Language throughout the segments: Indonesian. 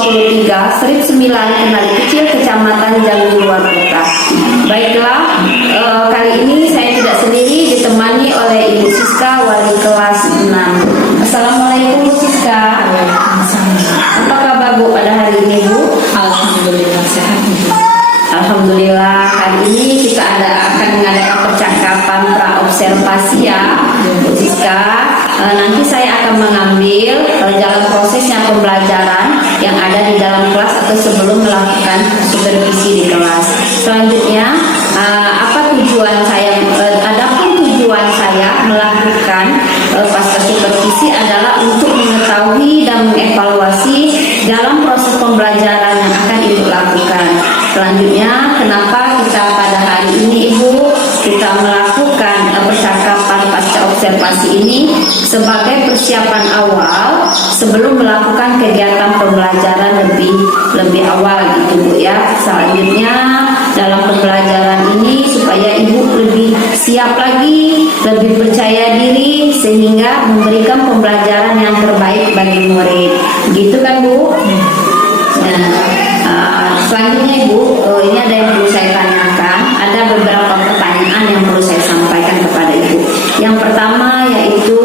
23, Strip 9, Kenali Kecil, Kecamatan Jambi Luar Kota. Baiklah, kali ini saya tidak sendiri, ditemani oleh Ibu Siska, wali kelas 6. Assalamualaikum Bu Siska. Apa kabar Bu pada hari ini Bu? Alhamdulillah sehat. Alhamdulillah, hari ini kita akan mengadakan percakapan praobservasi ya Bu Siska. Nanti saya akan mengambil jalan prosesnya pembelajaran yang ada di dalam kelas atau sebelum melakukan supervisi di kelas. Selanjutnya, apa tujuan saya? Adapun tujuan saya melakukan pasca supervisi adalah untuk mengetahui dan mengevaluasi dalam proses pembelajaran yang akan Ibu lakukan. Selanjutnya, kenapa kita pada hari ini Ibu kita melakukan percakapan pasca observasi ini sebagai persiapan awal sebelum melakukan kegiatan pembelajaran lebih awal gitu Bu ya. Selanjutnya dalam pembelajaran ini supaya Ibu lebih siap lagi, lebih percaya diri sehingga memberikan pembelajaran yang terbaik bagi murid. Gitu kan Bu? Selanjutnya Ibu, ini ada yang perlu saya tanyakan. Ada beberapa pertanyaan yang perlu saya sampaikan kepada Ibu. Yang pertama yaitu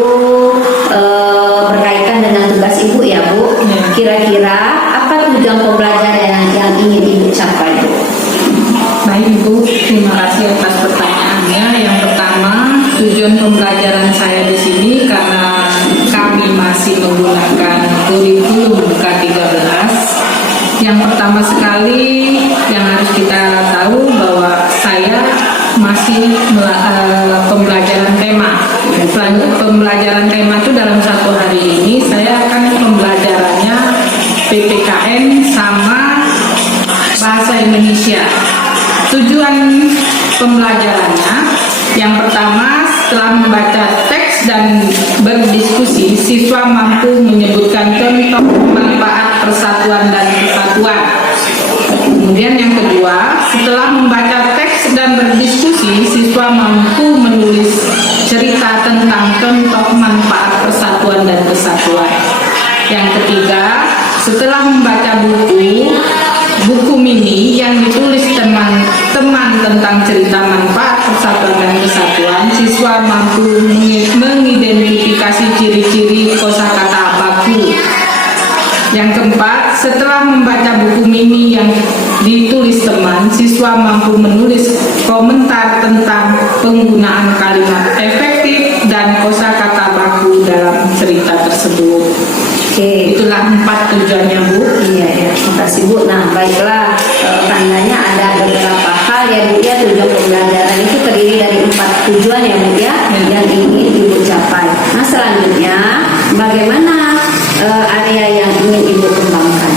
berkaitan dengan tugas Ibu ya Bu. Kira-kira apa tujuan pembelajaran yang ingin Ibu capai Bu? Baik Ibu, terima kasih atas pertanyaannya. Yang pertama, tujuan pembelajaran saya di sini karena kami masih menggunakan kurikulum K13. Yang pertama sekali yang harus kita tahu bahwa saya masih pembelajaran tema. Pembelajaran tema itu dalam satu hari ini saya akan pembelajarannya PPKN sama bahasa Indonesia. Tujuan pembelajarannya yang pertama, setelah membaca teks dan berdiskusi, siswa mampu menyebutkan contoh manfaat persatuan dan kesatuan. Kemudian yang kedua, setelah membaca teks dan berdiskusi, siswa mampu menulis cerita tentang contoh manfaat persatuan dan kesatuan. Yang ketiga, setelah membaca buku mini yang ditulis teman-teman tentang cerita manfaat persatuan dan kesatuan, siswa mampu mengidentifikasi ciri-ciri kosakata baku. Yang keempat, setelah membaca buku mini yang ditulis teman, siswa mampu menulis komentar tentang penggunaan kalimat efektif dan kosakata baku dalam cerita tersebut. Oke, Itulah 4 tujuannya Bu. iya ya, terima kasih Bu. Nah baiklah, tandanya ada beberapa hal ya Bu ya. Tujuan pembelajaran itu terdiri dari 4 tujuan ya Bu ya, yang ingin Ibu capai. Nah selanjutnya, bagaimana area yang ingin Ibu kembangkan?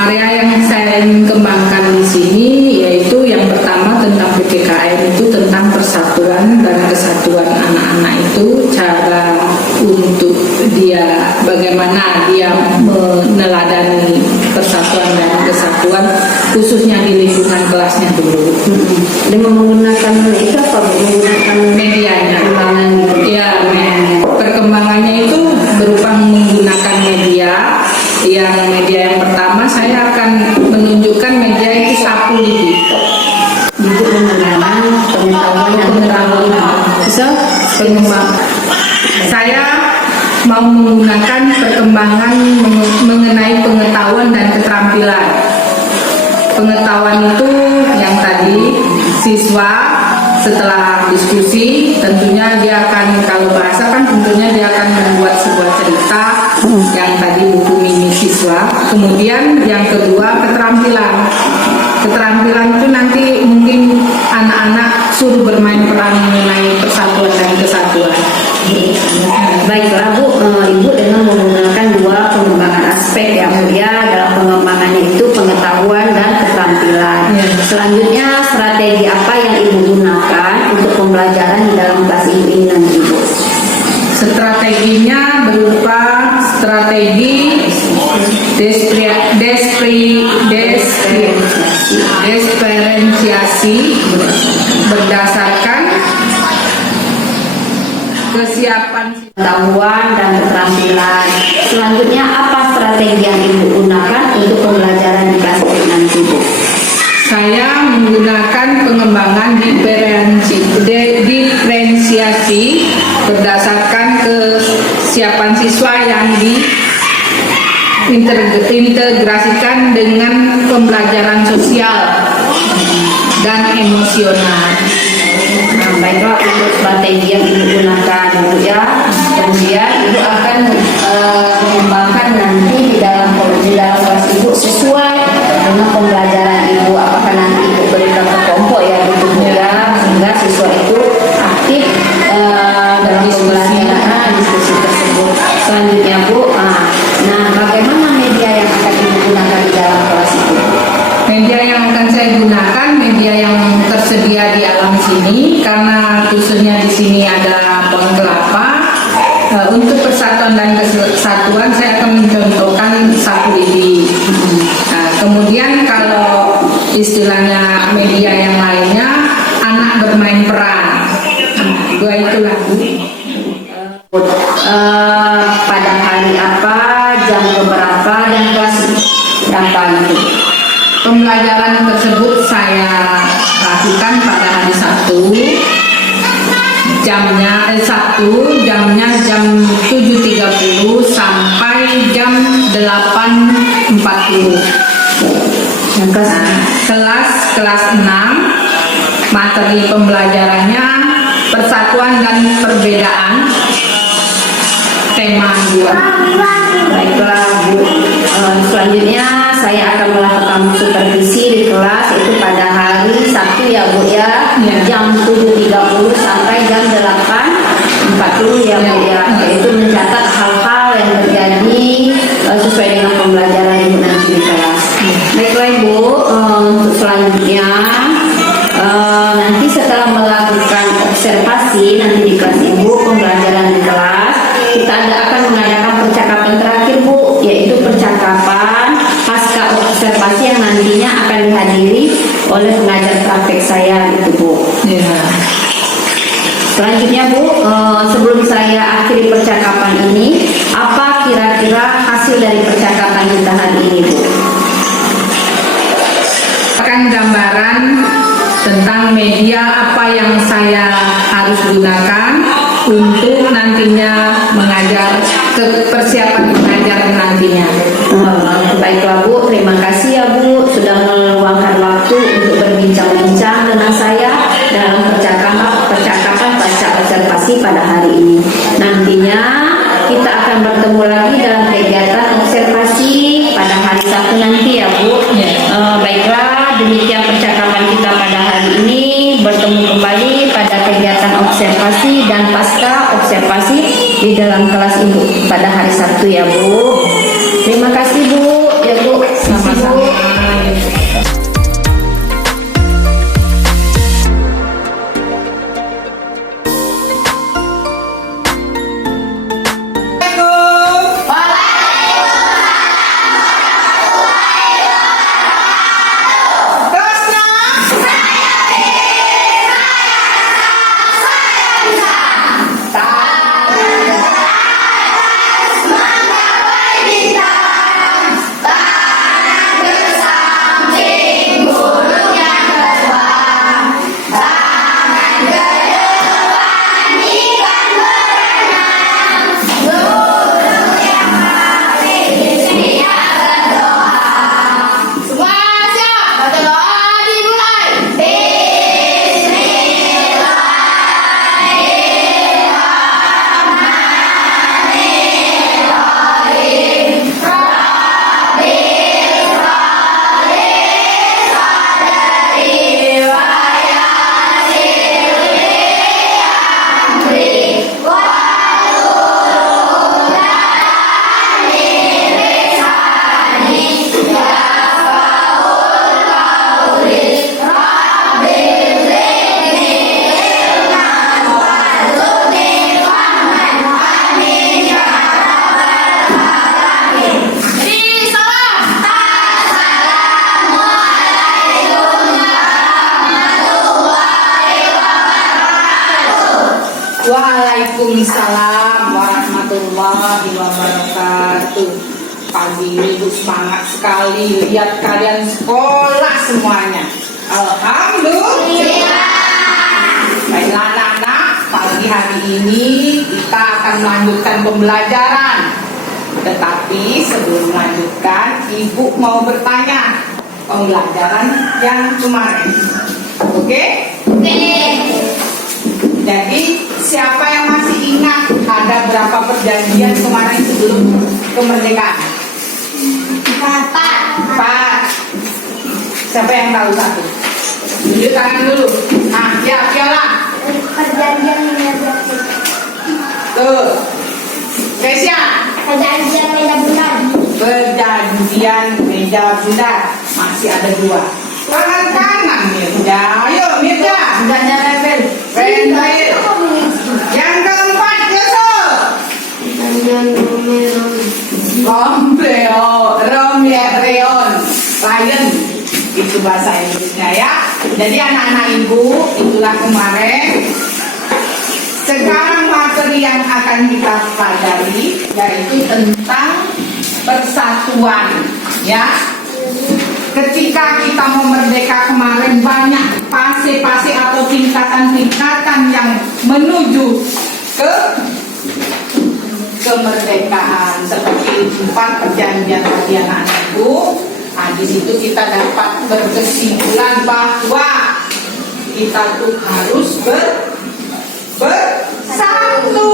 Area yang saya ingin kembangkan di sini yaitu yang pertama tentang PPKN, itu tentang persatuan dan kesatuan anak-anak, itu cara untuk dia bagaimana dia meneladani persatuan dan kesatuan khususnya di lingkungan kelasnya dulu. Dengan menggunakan itu apa? Menggunakan Medianya, perkembangan gitu. ya perkembangannya itu berupa menggunakan media. Yang pertama saya akan menunjukkan media itu sapu lidi. Ibu menggunakan pengetahuan yang terlalu Saya mau menggunakan perkembangan mengenai pengetahuan dan keterampilan. Pengetahuan itu yang tadi siswa setelah diskusi tentunya dia akan, kalau bahasa kan tentunya dia akan membuat sebuah cerita yang tadi buku mini siswa. Kemudian yang kedua keterampilan. Keterampilan itu nanti mungkin anak-anak suruh bermain peran mengenai persatuan dan kesatuan. Baiklah Bu, Ibu dengan menggunakan 2 pengembangan aspek ya Bu ya. Dalam pengembangannya itu pengetahuan dan keterampilan. Selanjutnya, strategi apa yang Ibu gunakan untuk pembelajaran di dalam kelas ini nanti Ibu? Strateginya berupa strategi diferensiasi berdasarkan kesiapan Pengetahuan dan keterampilan. Selanjutnya, apa strategi yang Ibu gunakan perkembangan diferensiasi berdasarkan kesiapan siswa yang diintegrasikan dengan pembelajaran sosial dan emosional. Nah, baiklah untuk strategi yang Ibu gunakan Bu ya. Kemudian Ibu akan mengembangkan nanti di dalam kelas Ibu sesuai dengan pembelajaran Ibu. Apakah nanti Ibu berikan ke kelompok ya gitu Bu ya, sehingga siswa itu aktif dalam pembelajaran diskusi tersebut. Selanjutnya Bu, nah bagaimana media yang akan Ibu gunakan di dalam kelas itu? Media yang akan saya gunakan media yang tersedia di alam sini, karena khususnya di sini ada pohon kelapa. Untuk persatuan dan kesatuan saya akan mencontohkan sapu lidi. Kemudian kalau istilahnya media yang lainnya, anak bermain peran. Dua itulah Bu. Pada hari apa, jam berapa, dan kelas berapa gitu? Pembelajaran tersebut saya lakukan pada hari Sabtu. Jamnya jam 7.30 sampai jam 8.40. Kelas 6, materi pembelajarannya persatuan dan perbedaan, tema 2. Baiklah Bu, selanjutnya saya akan melakukan supervisi di kelas itu pada hari Sabtu ya Bu ya, jam 7.30 sampai jam 8.40 ya Bu ya, yaitu mencatat hal-hal yang terjadi sesuai dengan pembelajaran Ibu nanti di kelas. Baiklah Ibu, untuk selanjutnya nanti setelah melakukan observasi nanti di kelas Ibu, pembelajaran di kelas, kita akan mengadakan percakapan terakhir Bu, yaitu percakapan pasca observasi yang nantinya akan dihadiri oleh pengajar praktek saya gitu Bu. Selanjutnya Bu, sebelum saya akhiri percakapan ini, apa kira-kira hasil dari percakapan kita hari ini Bu? Akan gambaran tentang media apa yang saya harus gunakan untuk nantinya mengajar, persiapan mengajar nantinya. Baiklah Bu, terima kasih ya Bu sudah meluangkan waktu untuk berbincang-bincang dengan saya dalam percakapan pasca observasi pada hari ini. Nantinya kita akan bertemu lagi dalam kegiatan observasi pada hari Sabtu nanti ya Bu. Baiklah, demikian percakapan kita pada hari ini. Bertemu kembali pada kegiatan observasi dan pasca observasi di dalam kelas Ibu pada hari Sabtu ya Bu. Terima kasih Bu. Ya Bu, sama-sama. Waalaikumsalam warahmatullahi wabarakatuh. Pagi ini semangat sekali lihat kalian sekolah semuanya. Alhamdulillah. Baiklah anak-anak, pagi hari ini kita akan melanjutkan pembelajaran. Tetapi sebelum melanjutkan, Ibu mau bertanya pembelajaran yang kemarin. Oke? Jadi siapa yang masih ingat ada berapa perjanjian kemarin sebelum kemerdekaan? 4. Siapa yang tahu satu? Tunjuk tangan dulu. Nah, ya, Viola. Perjanjian meja Tuh. Kesia. perjanjian meja bulan. Perjanjian meja bulat. Masih ada 2. Tangan kanan Mirja. Ayo Mirja. Perjanjian Rebel. Rebel. Yang keempat Yusuf. Perjanjian Romeo. Lion. Itu bahasa Inggrisnya ya. Jadi anak-anak ibu, itulah kemarin. Sekarang materi yang akan kita pelajari yaitu tentang persatuan ya. Ketika kita mau merdeka kemarin banyak fase-fase atau tingkatan-tingkatan yang menuju ke kemerdekaan seperti 4 perjanjian tadi anak-anak ibu. Nah, di situ kita dapat berkesimpulan bahwa kita tuh harus bersatu.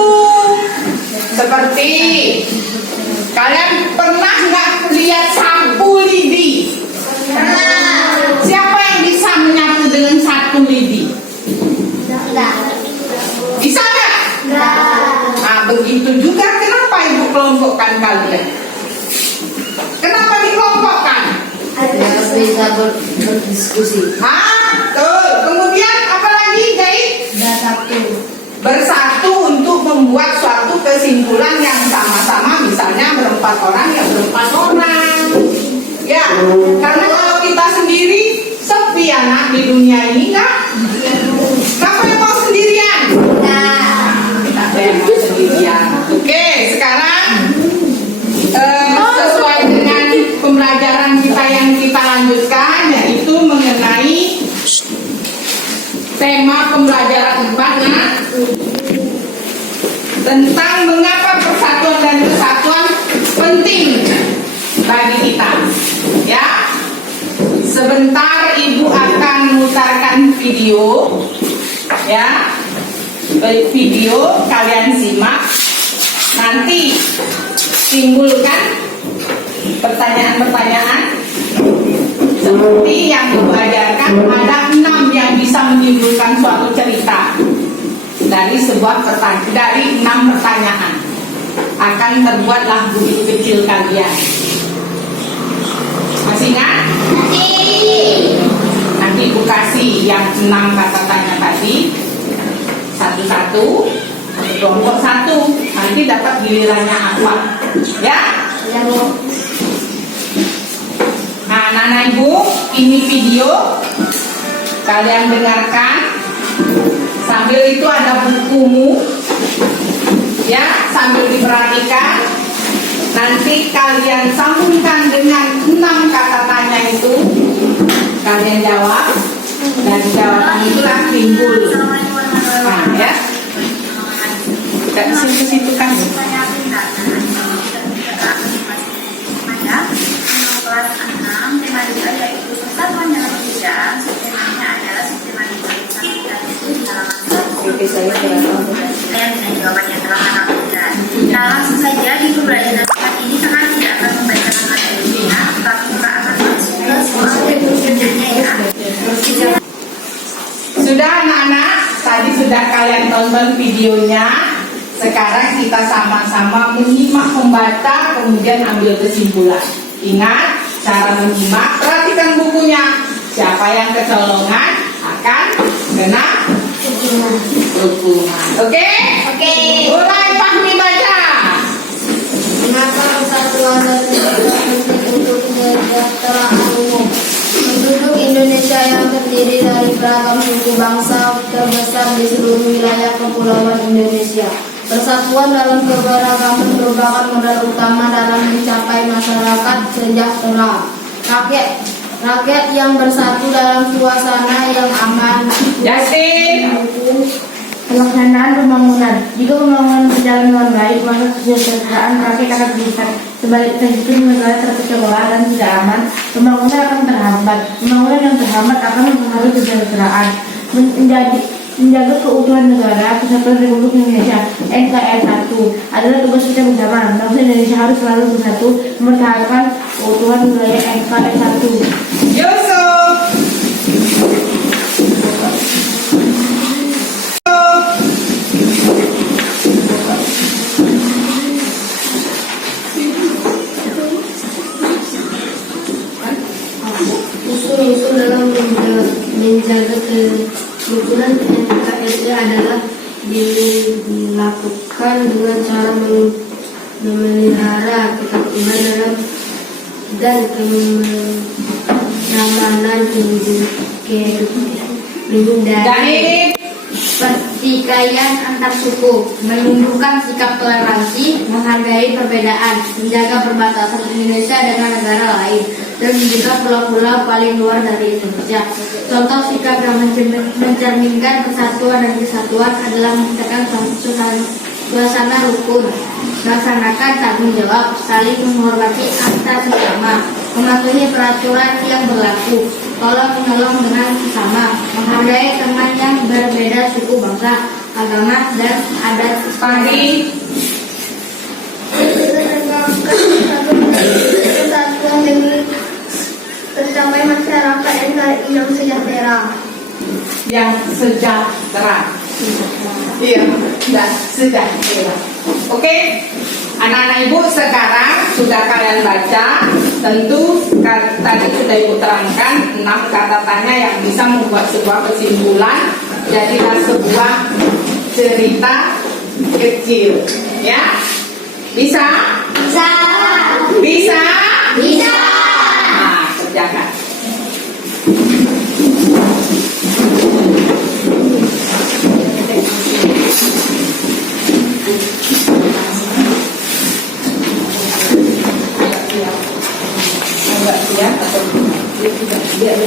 Seperti kalian pernah nggak lihat sapu lidi? Siapa yang bisa menyapu dengan satu lidi? Bisa nggak? Nah, begitu juga kenapa ibu kelompokkan kalian? Kenapa dikelompokkan? Bisa berdiskusi. Tuh. Kemudian apa lagi, Jai? Bersatu untuk membuat suatu kesimpulan yang sama-sama, misalnya berempat orang ya berempat orang. Ya, karena kalau kita sendiri sepi anak di dunia ini kan? Siapa yang mau sendirian? Kita yang mau sendirian. Oke, sekarang sesuai dengan pembelajaran kita yang kita lanjutkan, yaitu mengenai tema pembelajaran 4 tentang mengapa persatuan dan kesatuan penting bagi kita. Ya, sebentar ibu akan memutarkan video. Ya, video kalian simak. Nanti timbulkan pertanyaan-pertanyaan seperti yang ibu ajarkan. Ada 6 yang bisa menimbulkan suatu cerita dari sebuah dari 6 pertanyaan. Akan terbuatlah buku kecil kalian. Masih ingat? Nanti ibu kasih yang 6 kata tanya tadi satu-satu, kelompok 1. Nanti dapat gilirannya apa? Ya? Nah, anak-anak ibu, ini video. Kalian dengarkan. Sambil itu ada bukumu. Ya, sambil diperhatikan. Nanti kalian sambungkan dengan 6 kata tanya itu. Kalian jawab. Dan jawaban itulah timbul. Nah, ya. Tidak situ-situ kan. Kelas 6, tema juga yaitu persatuan dalam pekerjaan. Temanya adalah sistematika di halaman 1. Dengan jawaban yang telah anak berikan. Nah, langsung saja di pembelajaran saat ini karena tidak akan membacakan materinya, tetapi kita akan masuk ke soal berikutnya ya. Sudah anak-anak, tadi sudah kalian tonton videonya. Sekarang kita sama-sama menyimak, membaca, kemudian ambil kesimpulan. Ingat cara menyimak, perhatikan bukunya. Siapa yang kecolongan akan kena hukuman. Oke? Mulai Fahmi baca. Mengapa persatuan dan kesatuan penting untuk kesejahteraan umum? Penduduk Indonesia yang terdiri dari beragam suku bangsa terbesar di seluruh wilayah kepulauan Indonesia. Persatuan dalam keberagaman merupakan modal utama dalam mencapai masyarakat sejahtera. rakyat yang bersatu dalam suasana yang aman. Justin. Pelaksanaan pembangunan. Jika pembangunan berjalan dengan baik, maka kesejahteraan rakyat akan meningkat. Sebaliknya, jika negara terpecah dan tidak aman, pembangunan akan terhambat. Pembangunan yang terhambat akan mempengaruhi kesejahteraan. Menjaga keutuhan negara Kesatuan Republik Indonesia (NKRI) adalah tugas kita bersama. Bangsa Indonesia harus selalu bersatu mempertahankan keutuhan wilayah NKRI. Yusuf. Usul-usul dalam menjaga keutuhan NKRI adalah dilakukan dengan cara memelihara ketertiban dan kenyamanan menghindari pertikaian antar suku, menunjukkan sikap toleransi, menghargai perbedaan, menjaga perbatasan Indonesia dengan negara lain, dan menjaga pulau-pulau paling luar dari Indonesia. Contoh sikap yang mencerminkan persatuan dan kesatuan adalah menciptakan suasana rukun, melaksanakan tanggung jawab, saling menghormati antar sesama, mematuhi peraturan yang berlaku, tolong menolong dengan sesama, menghargai teman yang berbeda suku, bangsa, agama, dan adat. Pagi. Kesatuan demi tercapai masyarakat NKRI yang sejahtera. Yang sejahtera. Iya, dan sejahtera. Oke, anak-anak ibu sekarang sudah kalian baca. Tentu tadi sudah ibu terangkan 6 kata tanya yang bisa membuat sebuah kesimpulan. Jadilah sebuah cerita kecil, ya. Bisa? Bisa. Bisa? Bisa. Nah, kerjakan. Enggak siap atau dia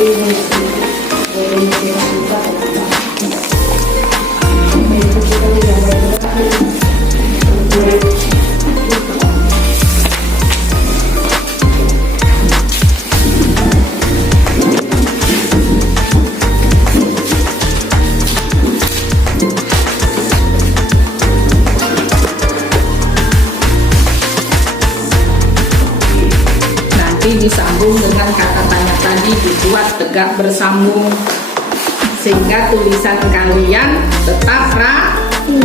disambung dengan kata tanya tadi, dibuat tegak bersambung sehingga tulisan kalian tetap rapi.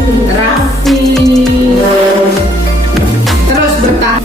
Terus bertahan.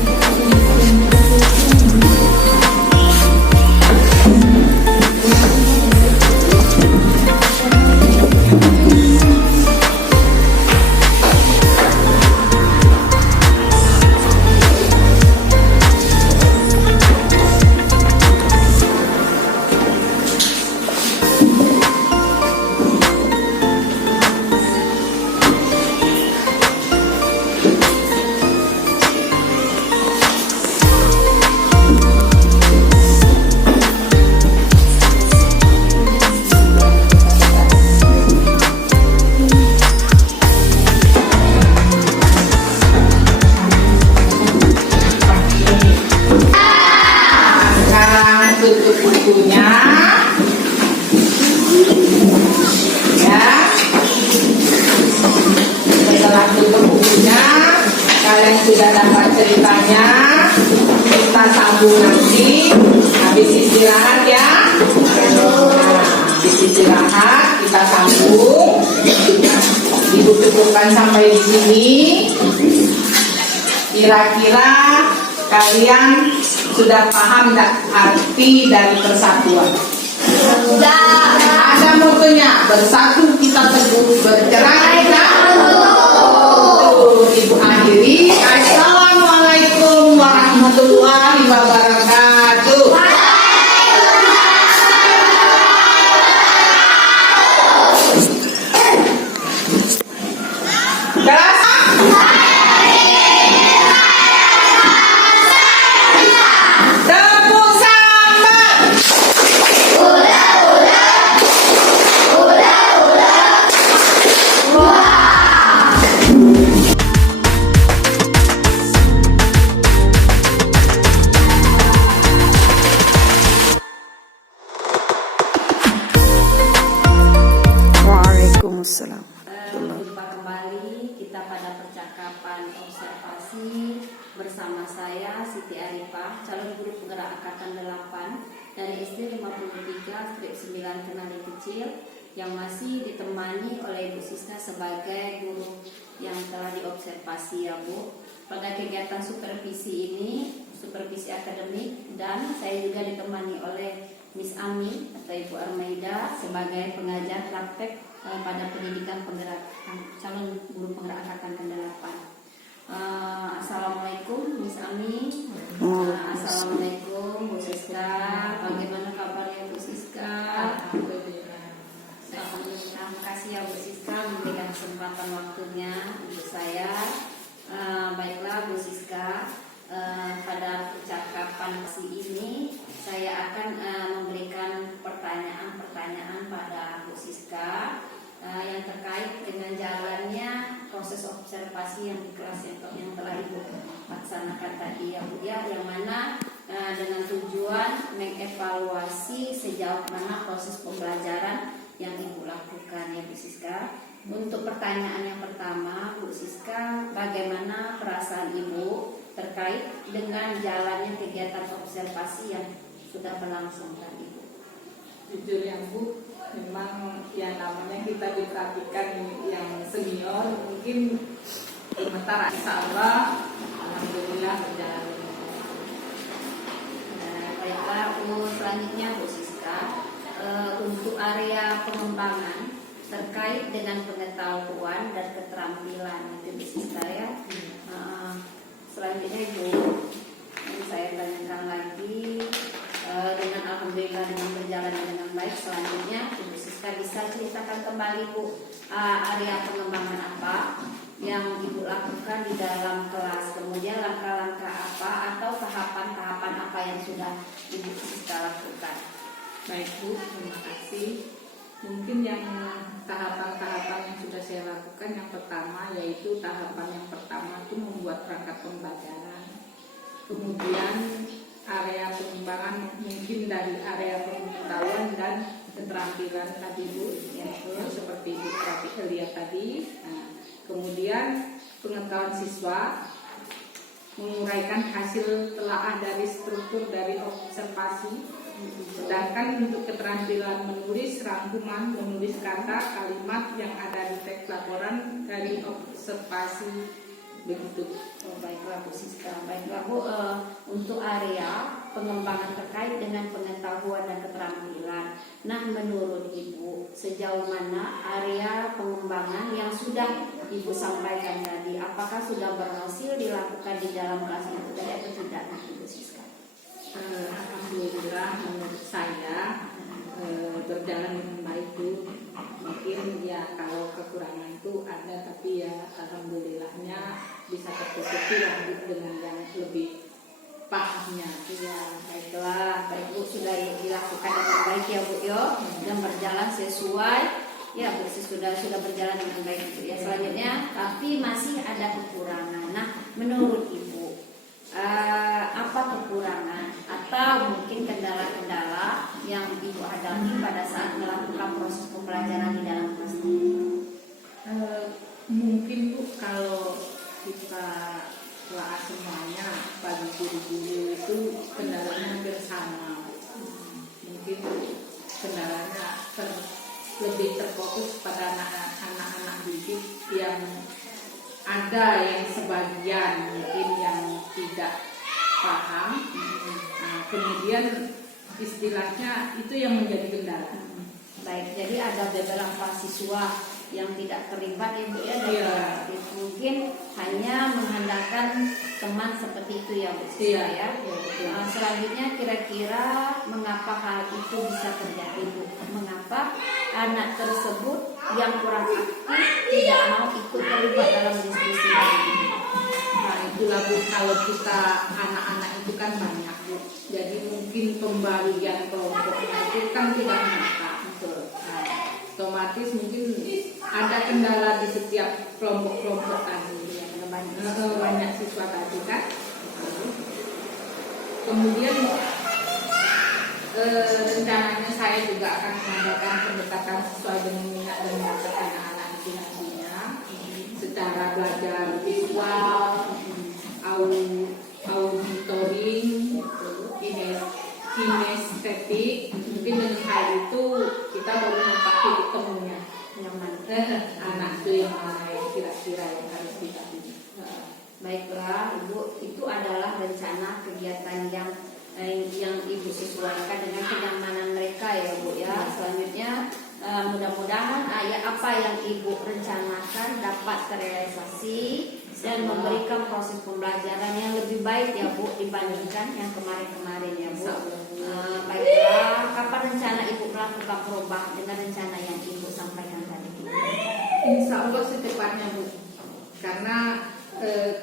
Tutup bukunya, ya. Setelah tutup bukunya, kalian sudah dapat ceritanya. Kita sambung nanti habis istirahat, ya. Habis istirahat kita sambung. Ibu cukupkan sampai di sini. Kira-kira kalian sudah paham tak arti dari persatuan? Sudah. Ada motonya, bersatu kita teguh, bercerai kita Ibu akhiri. Assalamualaikum warahmatullahi wabarakatuh. Jelas? Tepuk sambal. Waalaikumsalam. Berjumpa kembali kita pada percakapan observasi bersama saya Siti Arifah, calon guru penggerak angkatan 8 dari SD 53/9 Kenali Kecil, yang masih ditemani oleh Ibu Siska sebagai guru yang telah diobservasi ya Bu. Pada kegiatan supervisi ini, supervisi akademik, dan saya juga ditemani oleh Miss Ami atau Ibu Armaida sebagai pengajar praktek pada pendidikan penggerak calon guru penggerak angkatan 8. Assalamualaikum Miss Ami. Assalamualaikum Bu Siska. Bagaimana kabarnya Bu Siska? Terima kasih ya Bu Siska memberikan kesempatan waktunya untuk saya. Baiklah Bu Siska, pada percakapan ini saya akan memberikan pertanyaan-pertanyaan pada Bu Siska yang terkait dengan jalannya proses observasi yang di kelas yang telah Ibu laksanakan tadi ya Bu ya, yang mana dengan tujuan mengevaluasi sejauh mana proses pembelajaran yang Ibu lakukan ya Bu Siska. Untuk pertanyaan yang pertama Bu Siska, bagaimana perasaan Ibu terkait dengan jalannya kegiatan observasi yang sudah berlangsung tadi Bu? Jujur ya Bu, memang ya namanya kita diperhatikan yang senior, mungkin sementara insya Allah alhamdulillah berjalan. Baiklah Bu, selanjutnya Bu Siska, untuk area pengembangan terkait dengan pengetahuan dan keterampilan itu Bu Siska ya. Selanjutnya Ibu, yang saya tanyakan lagi, dengan alhamdulillah dengan berjalan dengan baik, selanjutnya Ibu Siska bisa ceritakan kembali Bu, area pengembangan apa yang Ibu lakukan di dalam kelas, kemudian langkah-langkah apa atau tahapan-tahapan apa yang sudah Ibu Siska lakukan. Baik Bu, terima kasih. Mungkin yang tahapan-tahapan yang sudah saya lakukan, yang pertama yaitu tahapan yang pertama itu membuat perangkat pembelajaran. Kemudian area pengembangan mungkin dari area pengetahuan dan keterampilan tadi Bu, seperti Ibu lihat tadi. Nah, kemudian pengetahuan siswa, menguraikan hasil telaah dari struktur dari observasi. Sedangkan untuk keterampilan menulis rangkuman, menulis kata, kalimat yang ada di teks laporan dari observasi begitu. Baiklah Bu Siska. Baiklah Bu, untuk area pengembangan terkait dengan pengetahuan dan keterampilan. Nah, menurut Ibu sejauh mana area pengembangan yang sudah Ibu sampaikan tadi, apakah sudah berhasil dilakukan di dalam kelas itu atau tidak, Bu Siska? Alhamdulillah menurut saya berjalan dengan baik Bu. Mungkin ya kalau kekurangan itu ada, tapi ya alhamdulillahnya bisa tertutupi lah dengan yang lebih pahamnya. Ya, baiklah, baik Bu, sudah dilakukan dengan baik ya Bu yo, dan berjalan sesuai ya Bu, sudah berjalan dengan baik Bu ya. Selanjutnya, tapi masih ada kekurangan. Nah, menurut Ibu apa kekurangan atau mungkin kendala-kendala yang Ibu hadapi pada saat melakukan proses pembelajaran di dalam kelas ini? Mungkin Bu, kalau kita telah semuanya bagi guru-guru itu kendalanya hampir sama. Mungkin kendalanya lebih terfokus pada anak-anak didik yang ada yang sebagian mungkin yang tidak paham. Nah, kemudian istilahnya itu yang menjadi kendala. Baik, jadi ada beberapa siswa yang tidak terlibat Ibu ya, mungkin hanya mengandalkan teman seperti itu ya Bu Siska ya. Selanjutnya kira-kira mengapa hal itu bisa terjadi Bu? Mengapa anak tersebut yang kurang aktif tidak mau ikut terlibat dalam diskusi ini? Nah, itulah Bu, kalau kita anak-anak itu kan banyak Bu, jadi mungkin pembagian kelompoknya itu kan tidak merata. Nah, otomatis mungkin ada kendala di setiap kelompok-kelompok tadi ya, banyak siswa tadi kan. Kemudian rencananya saya juga akan mengadakan pendekatan sesuai dengan minat dan bakat anak-anak hati-hatinya secara belajar visual, auditoring, kinestetik. Mungkin dengan hal itu kita baru mengetahui temunya nyaman. Anak itu yang mana kira-kira yang harus kita pilih. Baiklah Ibu, itu adalah rencana kegiatan yang Ibu sesuaikan dengan kenyamanan mereka ya Bu ya. Selanjutnya mudah-mudahan apa yang Ibu rencanakan dapat terrealisasi dan memberikan proses pembelajaran yang lebih baik ya Bu dibandingkan yang kemarin-kemarin ya Bu. Baiklah, kapan rencana Ibu melakukan perubahan dengan rencana yang Ibu sampaikan tadi? Insya Allah secepatnya Bu, karena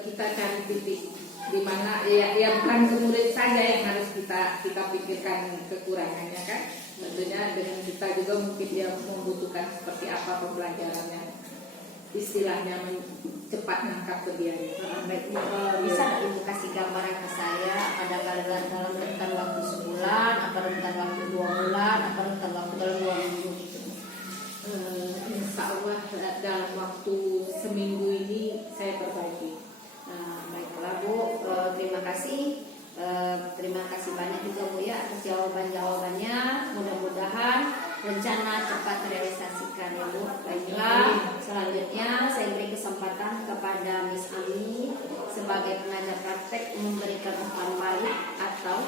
kita cari titik di mana ya bukan ke murid saja yang harus kita pikirkan kekurangannya kan. Tentunya dengan kita juga mungkin dia membutuhkan seperti apa pembelajarannya, istilahnya cepat nangkap ke dia. Baik, bisa nggak Ibu kasih gambaran ke saya pada dalam rentan waktu sebulan, atau rentan waktu 2 bulan, atau rentan waktu dalam 2 minggu gitu? Insya Allah dalam waktu seminggu ini saya perbaiki. Baiklah Bu, terima kasih. Terima kasih banyak juga Bu ya atas jawaban-jawabannya. Mudah-mudahan rencana cepat terrealisasikan ya Bu. Baiklah, selanjutnya saya beri kesempatan kepada Miss Ami sebagai pengajar praktek memberikan umpan balik atau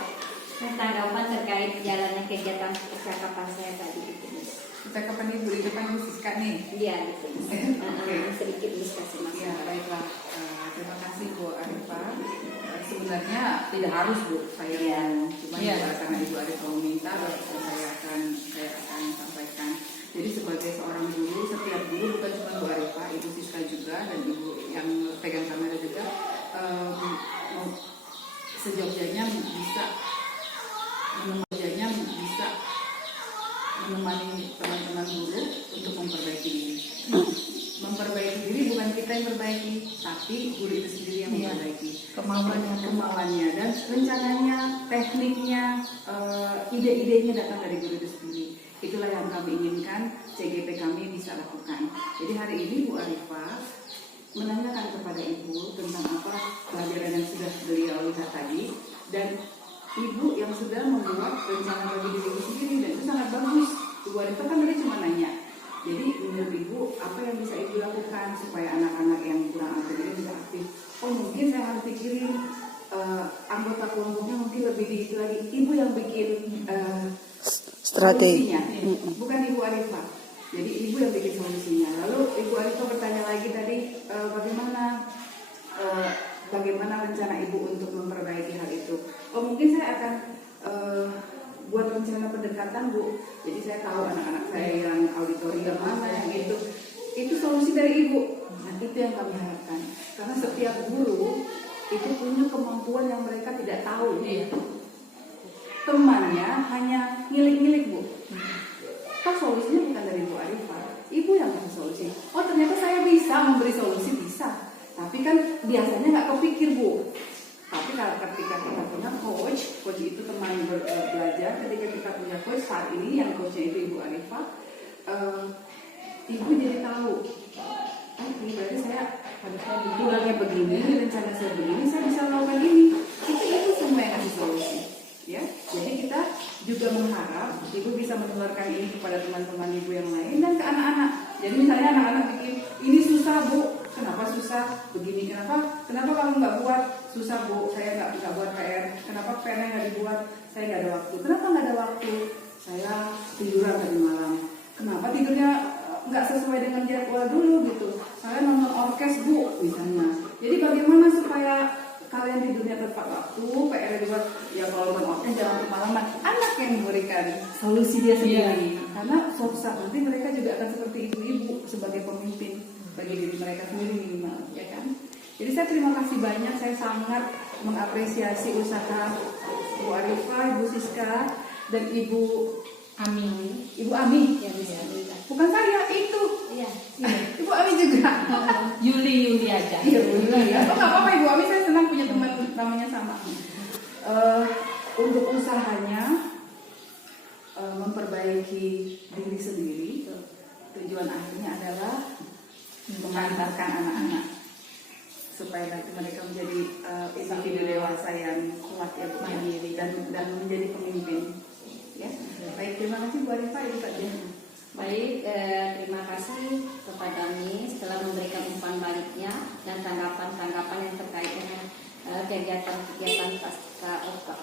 tanggapan terkait jalannya kegiatan percakapan saya tadi itu Miss. Percakapan Ibu di depan Siska nih. Iya gitu Miss. Sedikit Miss kasih Mas. Ya baiklah. Terima kasih Bu Arifah. Sebenarnya tidak harus Bu saya cuma karena Ibu Arifah meminta, saya akan sampaikan. Jadi sebagai seorang guru, setiap guru bukan cuma Bu Arifah, Ibu Siska juga dan Ibu yang pegang kamera juga sejogjanya bisa menemani teman-teman guru untuk memperbaiki diri. Memperbaiki diri bukan kita yang perbaiki, tapi guru itu sendiri yang memperbaiki. Kemauannya dan rencananya, tekniknya, ide-idenya datang dari guru itu sendiri. Itulah yang kami inginkan CGP kami bisa lakukan. Jadi hari ini Bu Arifah menanyakan kepada Ibu tentang apa pelajaran yang sudah beliau lihat tadi, dan Ibu yang sudah membuat rencana bagi diri sendiri, dan itu sangat bagus. Ibu Arifah kan tadi cuma nanya. Jadi menurut Ibu apa yang bisa Ibu lakukan supaya anak-anak yang kurang aktif ini bisa aktif? Oh mungkin saya harus pikirin anggota kelompoknya mungkin lebih dikit lagi. Ibu yang bikin solusinya, bukan Ibu Arifah. Jadi Ibu yang bikin solusinya. Lalu Ibu Arifah bertanya lagi tadi bagaimana rencana Ibu untuk memperbaiki hal itu. Oh mungkin saya akan buat rencana pendekatan Bu. Jadi saya tahu anak-anak saya yang auditorium mana yang itu solusi dari Ibu. Nah itu yang kami harapkan. Karena setiap guru itu punya kemampuan yang mereka tidak tahu. Temannya hanya ngilik-ngilik Bu. Toh solusinya bukan dari Bu Arifah. Ibu yang kasih solusi. Oh ternyata saya bisa memberi solusi, bisa. Tapi kan biasanya nggak kepikir Bu. Tapi kalau ketika kita punya coach itu teman belajar. Ketika kita punya coach saat ini yang coachnya itu Ibu Arifah, Ibu jadi tahu. Ini berarti saya tulangnya begini, rencana saya begini, saya bisa melakukan ini. Itu semua yang kasih solusi. Ya, jadi kita juga mengharap Ibu bisa menularkan ini kepada teman-teman Ibu yang lain dan ke anak-anak. Jadi misalnya anak-anak bikin ini susah Bu, kenapa susah? Begini kenapa kamu nggak buat? Susah Bu, saya nggak buat PR. Kenapa PR-nya nggak dibuat? Saya nggak ada waktu. Kenapa nggak ada waktu? Saya tiduran tadi malam. Kenapa tidurnya nggak sesuai dengan jadwal dulu gitu? Saya nonton orkes Bu, misalnya. Jadi bagaimana supaya kalian tidurnya tepat waktu, PR dibuat, ya kalau nonton orkes jangan kemalaman. Anak yang memberikan solusi dia sendiri. Karena suatu saat nanti mereka juga akan seperti ibu-ibu sebagai pemimpin bagi diri mereka sendiri minimal, ya kan? Jadi saya terima kasih banyak, saya sangat mengapresiasi usaha Bu Arifah, Ibu Siska, dan Ibu Ami. Ibu Ami, ya, bukan saya, itu. Iya. Ibu Ami juga. Yuli aja. Iya, Yuli. Oh, nggak apa-apa Ibu Ami, saya senang punya teman namanya sama. Untuk usahanya memperbaiki diri sendiri, tujuan akhirnya adalah mengantarkan anak-anak supaya nanti mereka menjadi individu dewasa yang kuat ya Bu, mandiri dan menjadi pemimpin. Ya, baik, terima kasih Bu Arifah, Ibu Kak Jen. Baik, terima kasih kepada Miss telah memberikan umpan baliknya dan tanggapan-tanggapan yang terkait dengan kegiatan-kegiatan pasca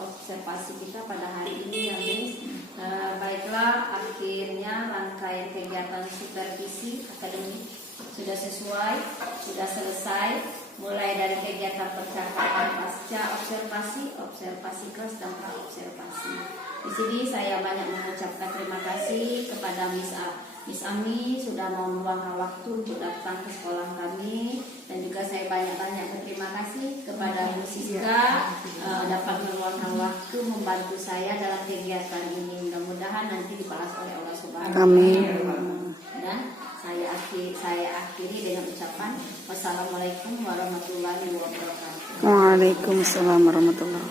observasi kita pada hari ini ya Miss. Baiklah, akhirnya rangkaian kegiatan supervisi akademik sudah sesuai, sudah selesai, mulai dari kegiatan percakapan pasca observasi, observasi kelas dan praobservasi. Di sini saya banyak mengucapkan terima kasih kepada Miss Ami sudah mau meluangkan waktu untuk datang ke sekolah kami, dan juga saya banyak-banyak berterima kasih kepada Bu Siska dapat meluangkan waktu membantu saya dalam kegiatan ini. Mudah-mudahan nanti dibalas oleh Allah Subhanahu wa Ta'ala. Dan saya akhiri dengan ucapan wassalamualaikum warahmatullahi wabarakatuh. Waalaikumsalam warahmatullahi wabarakatuh.